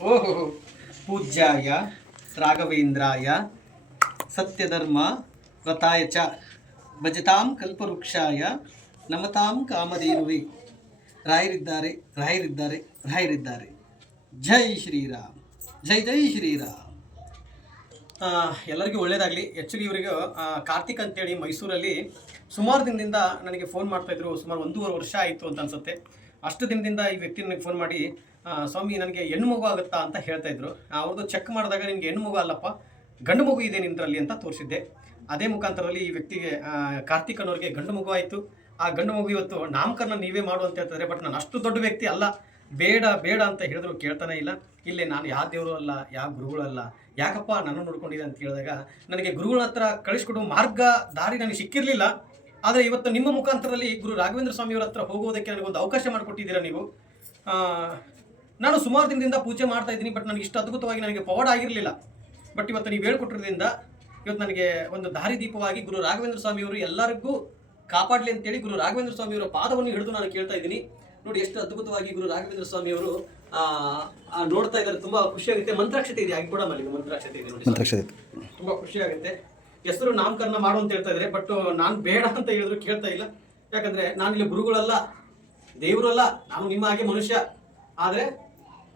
ಓಹೋ, ಪೂಜ್ಯಾಯ ರಾಘವೇಂದ್ರಾಯ ಸತ್ಯಧರ್ಮ, ವ್ರತಾಯ ಚ, ಭಜತಾಂ ಕಲ್ಪವೃಕ್ಷಾಯ, ನಮತಾಂ ಕಾಮಧೇನುವೆ. ರಾಯರಿದ್ದಾರೆ ರಾಯರಿದ್ದಾರೆ ರಾಯರಿದ್ದಾರೆ. ಜೈ ಶ್ರೀರಾಮ್, ಜೈ ಜೈ ಶ್ರೀರಾಮ್. ಎಲ್ಲರಿಗೂ ಒಳ್ಳೇದಾಗಲಿ. ಆ್ಯಕ್ಚುಲಿ ಇವರಿಗೆ ಕಾರ್ತಿಕ್ ಅಂತೇಳಿ ಮೈಸೂರಲ್ಲಿ ಸುಮಾರು ದಿನದಿಂದ ನನಗೆ ಫೋನ್ ಮಾಡ್ತಾಯಿದ್ರು ಸುಮಾರು ಒಂದೂವರೆ ವರ್ಷ ಆಯಿತು ಅಂತ ಅನ್ಸುತ್ತೆ. ಅಷ್ಟು ದಿನದಿಂದ ಈ ವ್ಯಕ್ತಿ ನನಗೆ ಫೋನ್ ಮಾಡಿ ಸ್ವಾಮಿ, ನನಗೆ ಹೆಣ್ಣು ಮಗು ಆಗುತ್ತಾ ಅಂತ ಹೇಳ್ತಾ ಇದ್ರು. ಅವ್ರದ್ದು ಚೆಕ್ ಮಾಡಿದಾಗ ನಿನಗೆ ಹೆಣ್ಣು ಮಗು ಅಲ್ಲಪ್ಪ, ಗಂಡು ಮಗು ಇದೆ ನಿಂದ್ರಲ್ಲಿ ಅಂತ ತೋರಿಸಿದ್ದೆ. ಅದೇ ಮುಖಾಂತರದಲ್ಲಿ ಈ ವ್ಯಕ್ತಿಗೆ ಕಾರ್ತಿಕ್ ಅನ್ನೋರಿಗೆ ಗಂಡು ಮಗು ಆಯಿತು. ಆ ಗಂಡು ಮಗು ಇವತ್ತು ನಾಮಕರಣ ನೀವೇ ಮಾಡು ಅಂತ ಹೇಳ್ತಾರೆ ಬಟ್ ನಾನು ಅಷ್ಟು ದೊಡ್ಡ ವ್ಯಕ್ತಿ ಅಲ್ಲ. ಬೇಡ ಬೇಡ ಅಂತ ಹೇಳಿದ್ರು, ಕೇಳ್ತಾನೆ ಇಲ್ಲ. ಇಲ್ಲೇ ನಾನು ಯಾವ ದೇವರು ಅಲ್ಲ, ಯಾವ ಗುರುಗಳಲ್ಲ ಯಾಕಪ್ಪ ನನ್ನ ನೋಡ್ಕೊಂಡಿದೆ ಅಂತ ಹೇಳಿದಾಗ, ನನಗೆ ಗುರುಗಳ ಹತ್ರ ಕಳಿಸ್ಕೊಡೋ ಮಾರ್ಗ ದಾರಿ ನನಗೆ ಸಿಕ್ಕಿರಲಿಲ್ಲ. ಆದರೆ ಇವತ್ತು ನಿಮ್ಮ ಮುಖಾಂತರದಲ್ಲಿ ಗುರು ರಾಘವೇಂದ್ರ ಸ್ವಾಮಿಯವರ ಹತ್ರ ಹೋಗೋದಕ್ಕೆ ನನಗೊಂದು ಅವಕಾಶ ಮಾಡಿಕೊಟ್ಟಿದ್ದೀರಾ ನೀವು? ನಾನು ಸುಮಾರು ದಿನದಿಂದ ಪೂಜೆ ಮಾಡ್ತಾ ಇದ್ದೀನಿ ಬಟ್ ನನಗೆ ಇಷ್ಟು ಅದ್ಭುತವಾಗಿ ನನಗೆ ಪವಾಡ ಆಗಿರಲಿಲ್ಲ. ಬಟ್ ಇವತ್ತು ನೀವು ಹೇಳ್ಕೊಟ್ಟಿರೋದ್ರಿಂದ ಇವತ್ತು ನನಗೆ ಒಂದು ದಾರಿದೀಪವಾಗಿ ಗುರು ರಾಘವೇಂದ್ರ ಸ್ವಾಮಿಯವರು ಎಲ್ಲರಿಗೂ ಕಾಪಾಡಲಿ ಅಂತೇಳಿ ಗುರು ರಾಘವೇಂದ್ರ ಸ್ವಾಮಿಯವರ ಪಾದವನ್ನು ಹಿಡಿದು ನಾನು ಕೇಳ್ತಾ ಇದ್ದೀನಿ. ನೋಡಿ ಎಷ್ಟು ಅದ್ಭುತವಾಗಿ ಗುರು ರಾಘವೇಂದ್ರ ಸ್ವಾಮಿಯವರು ನೋಡ್ತಾ ಇದ್ದಾರೆ. ತುಂಬಾ ಖುಷಿಯಾಗುತ್ತೆ ಮಂತ್ರಾಕ್ಷತೆ ಇದೆ ಆಗಿ ಕೂಡ ಮಲ್ಲಿಗೆ ಮಂತ್ರಾಕ್ಷತೆ ಇದೆ ನೋಡಿ ತುಂಬಾ ಖುಷಿ ಆಗುತ್ತೆ. ಹೆಸರು ನಾಮಕರಣ ಮಾಡು ಅಂತ ಹೇಳ್ತಾ ಇದ್ದಾರೆ ಬಟ್ ನಾನು ಬೇಡ ಅಂತ ಹೇಳಿದ್ರು ಕೇಳ್ತಾ ಇಲ್ಲ. ಯಾಕಂದ್ರೆ ಇಲ್ಲಿ ಗುರುಗಳಲ್ಲ ದೇವರಲ್ಲ ನಾನು ನಿಮ್ಮ ಹಾಗೆ ಮನುಷ್ಯ. ಆದ್ರೆ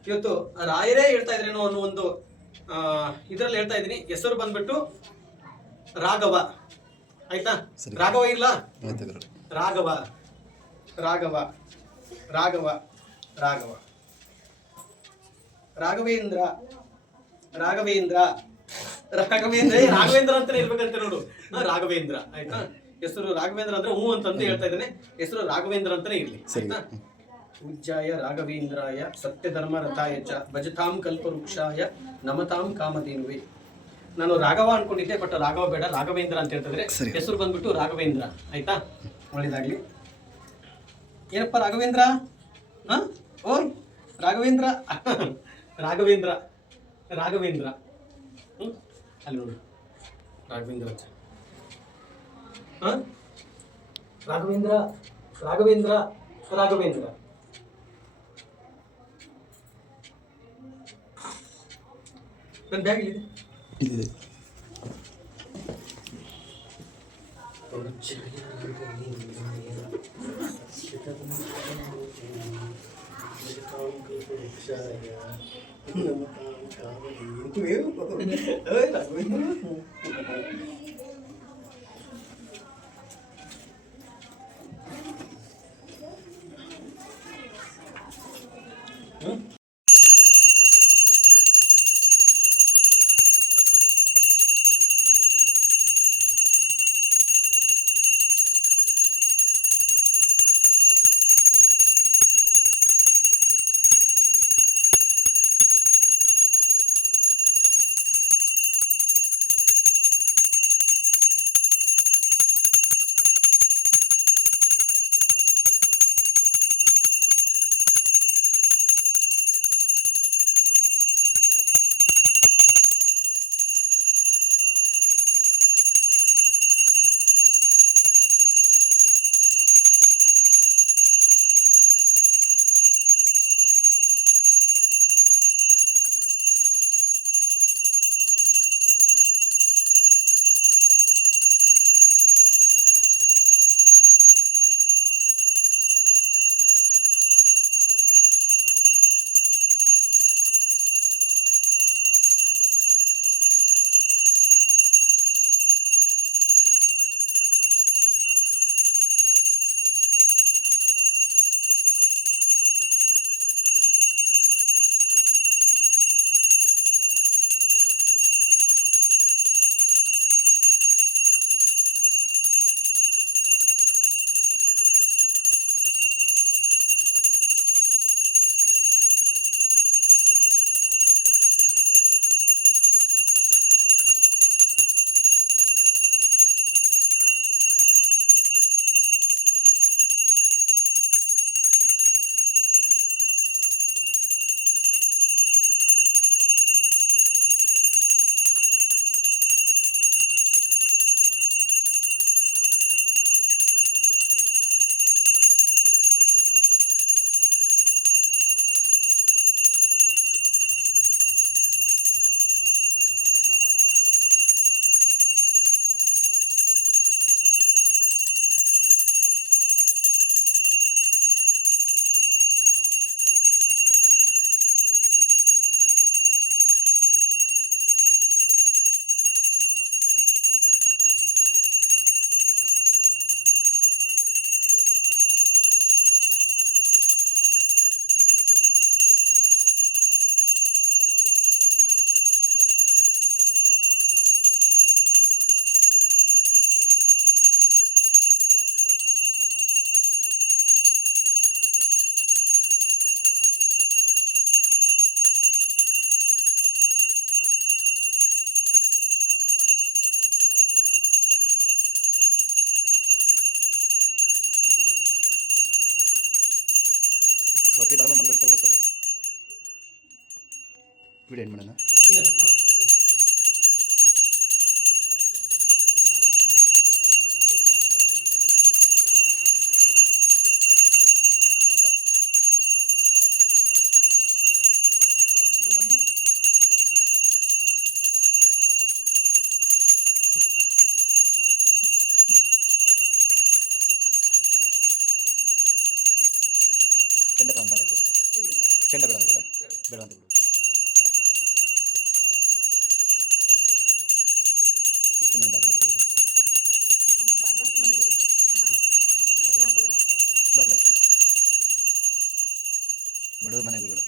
ಇವತ್ತು ರಾಯರೇ ಹೇಳ್ತಾ ಇದ್ರೇನೋ ಅನ್ನೋ ಒಂದು ಇದರಲ್ಲಿ ಹೇಳ್ತಾ ಇದ್ದೀನಿ. ಹೆಸರು ಬಂದ್ಬಿಟ್ಟು ರಾಘವ. ಆಯ್ತಾ? ರಾಘವ ಇಲ್ಲ ರಾಘವ. ರಾಘವ. ರಾಘವ. ರಾಘವ. ರಾಘವೇಂದ್ರ. ರಾಘವೇಂದ್ರ. ರಾಘವೇಂದ್ರ ರಾಘವೇಂದ್ರ ಅಂತಾನೆ ಇರ್ಬೇಕಂತ ನೋಡು. ಹಾ, ರಾಘವೇಂದ್ರ ಆಯ್ತಾ? ಹೆಸರು ರಾಘವೇಂದ್ರ ಅಂದ್ರೆ ಹ್ಞೂ ಅಂತಂದು ಹೇಳ್ತಾ ಇದ್ದಾನೆ. ಹೆಸರು ರಾಘವೇಂದ್ರ ಅಂತಾನೆ ಇರ್ಲಿ. ಆಯ್ತಾ? ಪೂಜ್ಯಾಯ ರಾಘವೇಂದ್ರಾಯ ಸತ್ಯಧರ್ಮ ರಥಾಯ ಚ ಭಜತಾಂ ಕಲ್ಪವೃಕ್ಷಾಯ ನಮತಾಂ ಕಾಮಧೇನುವೆ. ನಾನು ರಾಘವ ಅನ್ಕೊಂಡಿದ್ದೆ ಬಟ್ ರಾಘವ ಬೇಡ ರಾಘವೇಂದ್ರ ಅಂತ ಹೇಳ್ತಿದ್ರೆ ಹೆಸರು ಬಂದ್ಬಿಟ್ಟು ರಾಘವೇಂದ್ರ ಆಯ್ತಾ? ಒಳ್ಳೇದಾಗ್ಲಿ. ಏನಪ್ಪ ರಾಘವೇಂದ್ರ? ಹಾ? ಓಯ್ ರಾಘವೇಂದ್ರ? ರಾಘವೇಂದ್ರ. ರಾಘವೇಂದ್ರ. ಹ್ಮ್? ಅಲ್ಲಿ ನೋಡು. ರಾಘವೇಂದ್ರ ಅಂತ ಹಾಂ? ರಾಘವೇಂದ್ರ ರಾಘವೇಂದ್ರ ರಾಘವೇಂದ್ರ. ನನ್ನ ಬ್ಯಾಗ್ ಇಲ್ಲಿದೆ. ಇಲ್ಲಿದೆ Ito yun. Ay, lagoy na. Basti ಬರಮ್ಮ Mangaluru Basti video ಏನು ಮಾಡೋಣ? ಎಷ್ಟು ಮನೆ ಬಾಗ್ಲಾಗುತ್ತೆ ಬಾಗ್ಲಾಕಿ ಬಡವ ಮನೆ ಗುರುಗಳೇ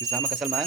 ಇಸ್ಲಾಮ ಕಸಲ್ಮಾ